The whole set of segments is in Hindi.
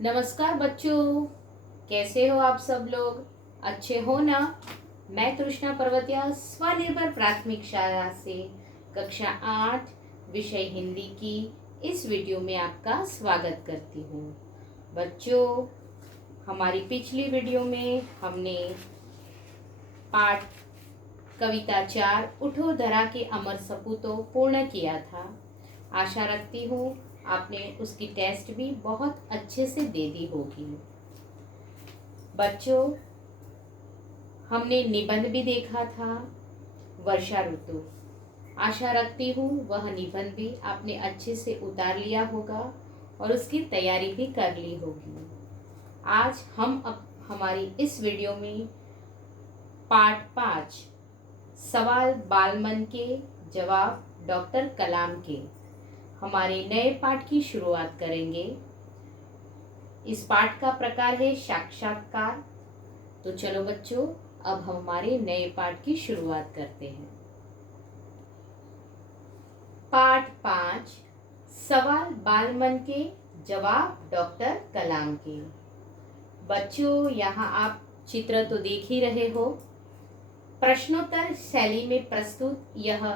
नमस्कार बच्चों, कैसे हो आप सब लोग? अच्छे हो ना? मैं तृष्णा पर्वतिया स्वनिर्भर प्राथमिक शाला से कक्षा 8 विषय हिंदी की इस वीडियो में आपका स्वागत करती हूँ। बच्चों, हमारी पिछली वीडियो में हमने पाठ कविता 4 उठो धरा के अमर सपूतों पूर्ण किया था। आशा रखती हूँ आपने उसकी टेस्ट भी बहुत अच्छे से दे दी होगी। बच्चों, हमने निबंध भी देखा था, वर्षा ऋतु। आशा रखती हूँ वह निबंध भी आपने अच्छे से उतार लिया होगा और उसकी तैयारी भी कर ली होगी। आज हम हमारी इस वीडियो में पाठ 5 सवाल बालमन के जवाब डॉक्टर कलाम के हमारे नए पाठ की शुरुआत करेंगे। इस पाठ का प्रकार है साक्षात्कार। तो चलो बच्चों, अब हम हमारे नए पाठ की शुरुआत करते हैं। पाठ 5 सवाल बालमन के जवाब डॉक्टर कलाम के। बच्चों, यहाँ आप चित्र तो देख ही रहे हो। प्रश्नोत्तर शैली में प्रस्तुत यह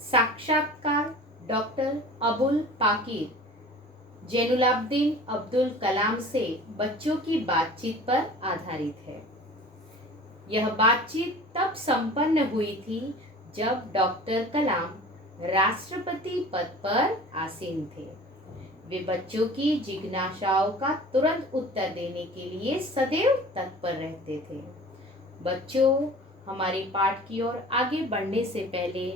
साक्षात्कार डॉक्टर अबुल पाकीर जैनुलाब्दीन अब्दुल कलाम से बच्चों की बातचीत पर आधारित है। यह बातचीत तब संपन्न हुई थी जब डॉक्टर कलाम राष्ट्रपति पद पर आसीन थे। वे बच्चों की जिज्ञासाओं का तुरंत उत्तर देने के लिए सदैव तत्पर रहते थे। बच्चों, हमारे पाठ की ओर आगे बढ़ने से पहले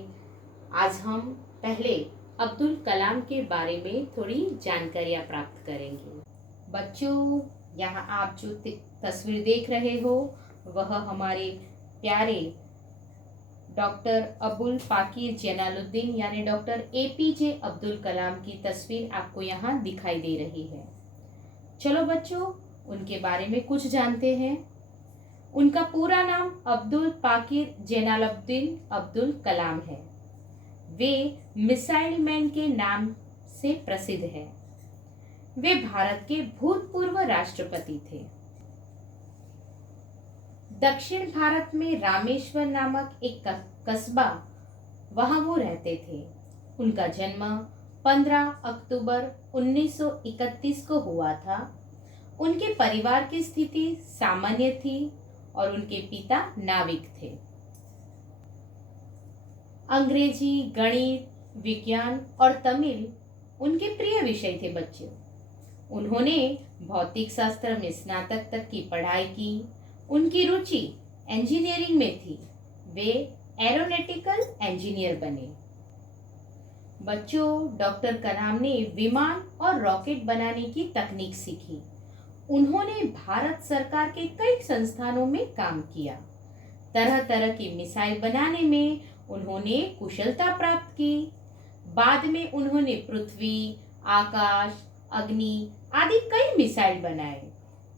आज हम पहले अब्दुल कलाम के बारे में थोड़ी जानकारियां प्राप्त करेंगे। बच्चों, यहाँ आप जो तस्वीर देख रहे हो वह हमारे प्यारे डॉक्टर अबुल पाकीर जैनुलाब्दीन यानी डॉक्टर APJ अब्दुल कलाम की तस्वीर आपको यहाँ दिखाई दे रही है। चलो बच्चों, उनके बारे में कुछ जानते हैं। उनका पूरा नाम अब्दुल पाकीर जैनुलाब्दीन अब्दुल कलाम है। वे मिसाइल मैन के नाम से प्रसिद्ध हैं। वे भारत के भूतपूर्व राष्ट्रपति थे। दक्षिण भारत में रामेश्वर नामक एक कस्बा, वहां वो रहते थे। उनका जन्म 15 अक्टूबर 1931 को हुआ था। उनके परिवार की स्थिति सामान्य थी और उनके पिता नाविक थे। अंग्रेजी, गणित, विज्ञान और तमिल उनके प्रिय विषय थे। बच्चों, उन्होंने भौतिक शास्त्र में स्नातक तक की पढ़ाई की। उनकी रुचि इंजीनियरिंग में थी। वे एरोनॉटिकल इंजीनियर बने। बच्चों, डॉक्टर कलाम ने विमान और रॉकेट बनाने की तकनीक सीखी। उन्होंने भारत सरकार के कई संस्थानों में काम किया। तरह तरह की मिसाइल बनाने में उन्होंने कुशलता प्राप्त की। बाद में उन्होंने पृथ्वी, आकाश, अग्नि आदि कई मिसाइल बनाए।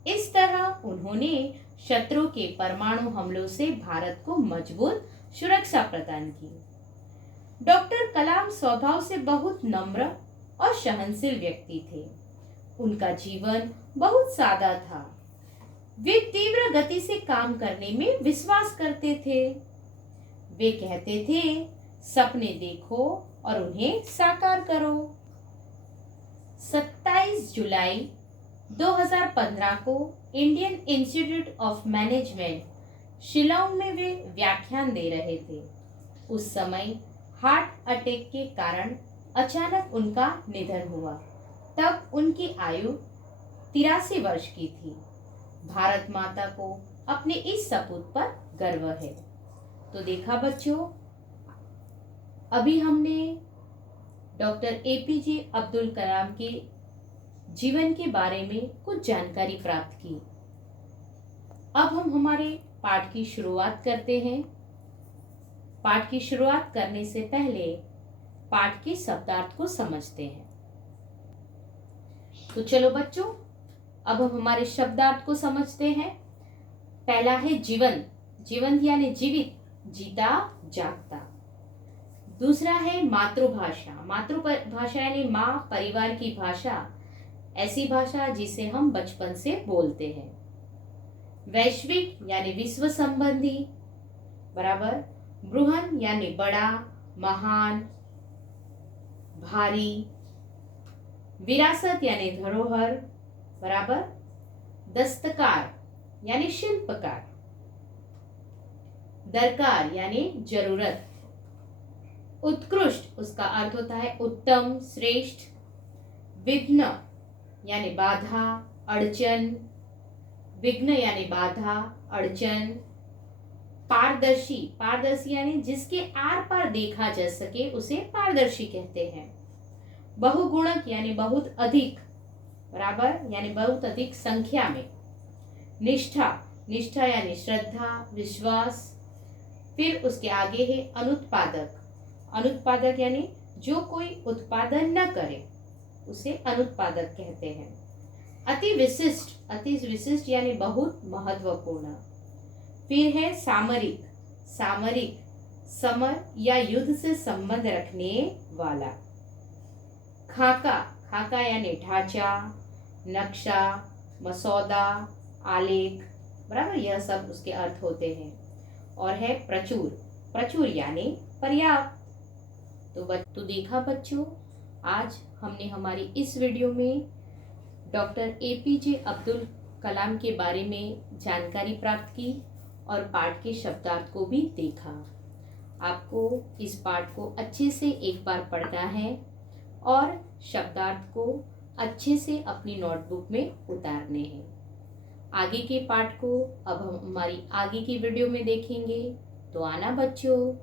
इस तरह उन्होंने शत्रु के परमाणु हमलों से भारत को मजबूत सुरक्षा प्रदान की। डॉक्टर कलाम स्वभाव से बहुत नम्र और सहनशील व्यक्ति थे। उनका जीवन बहुत सादा था। वे तीव्र गति से काम करने में विश्वास करते थे। वे कहते थे, सपने देखो और उन्हें साकार करो। 27 जुलाई 2015 को Indian institute of management Shillong में वे व्याख्यान दे रहे थे। उस समय हार्ट अटैक के कारण अचानक उनका निधन हुआ। तब उनकी आयु 83 वर्ष की थी। भारत माता को अपने इस सपूत पर गर्व है। तो देखा बच्चों, अभी हमने डॉक्टर APJ अब्दुल कलाम के जीवन के बारे में कुछ जानकारी प्राप्त की। अब हम हमारे पाठ की शुरुआत करते हैं। पाठ की शुरुआत करने से पहले पाठ के शब्दार्थ को समझते हैं। तो चलो बच्चों, अब हम हमारे शब्दार्थ को समझते हैं। पहला है जीवंत। जीवंत यानी जीवित, जीता जागता। दूसरा है मातृभाषा। मातृभाषा यानी माँ, परिवार की भाषा। ऐसी भाषा जिसे हम बचपन से बोलते हैं। वैश्विक यानी विश्व संबंधी, बराबर। बृहन यानी बड़ा, महान, भारी। विरासत यानी धरोहर, बराबर। दस्तकार यानी शिल्पकार। दरकार यानी जरूरत। उत्कृष्ट उसका अर्थ होता है उत्तम, श्रेष्ठ। विघ्न यानी बाधा, अड़चन। विघ्न यानी बाधा, अड़चन। पारदर्शी, पारदर्शी यानी जिसके आर पार देखा जा सके उसे पारदर्शी कहते हैं। बहुगुणक यानी बहुत अधिक, बराबर, यानी बहुत अधिक संख्या में। निष्ठा, निष्ठा यानी श्रद्धा, विश्वास। फिर उसके आगे है अनुत्पादक। अनुत्पादक यानी जो कोई उत्पादन न करे उसे अनुत्पादक कहते हैं। अति विशिष्ट, अति विशिष्ट यानी बहुत महत्वपूर्ण। फिर है सामरिक, सामरिक समर या युद्ध से संबंध रखने वाला। खाका, खाका यानी ढांचा, नक्शा, मसौदा, आलेख, बराबर, यह सब उसके अर्थ होते हैं। और है प्रचुर, प्रचुर यानी पर्याप्त। तो देखा बच्चों, आज हमने हमारी इस वीडियो में डॉक्टर एपीजे अब्दुल कलाम के बारे में जानकारी प्राप्त की और पाठ के शब्दार्थ को भी देखा। आपको इस पाठ को अच्छे से एक बार पढ़ना है और शब्दार्थ को अच्छे से अपनी नोटबुक में उतारने हैं। आगे के पाठ को अब हम हमारी आगे की वीडियो में देखेंगे। तो आना बच्चों।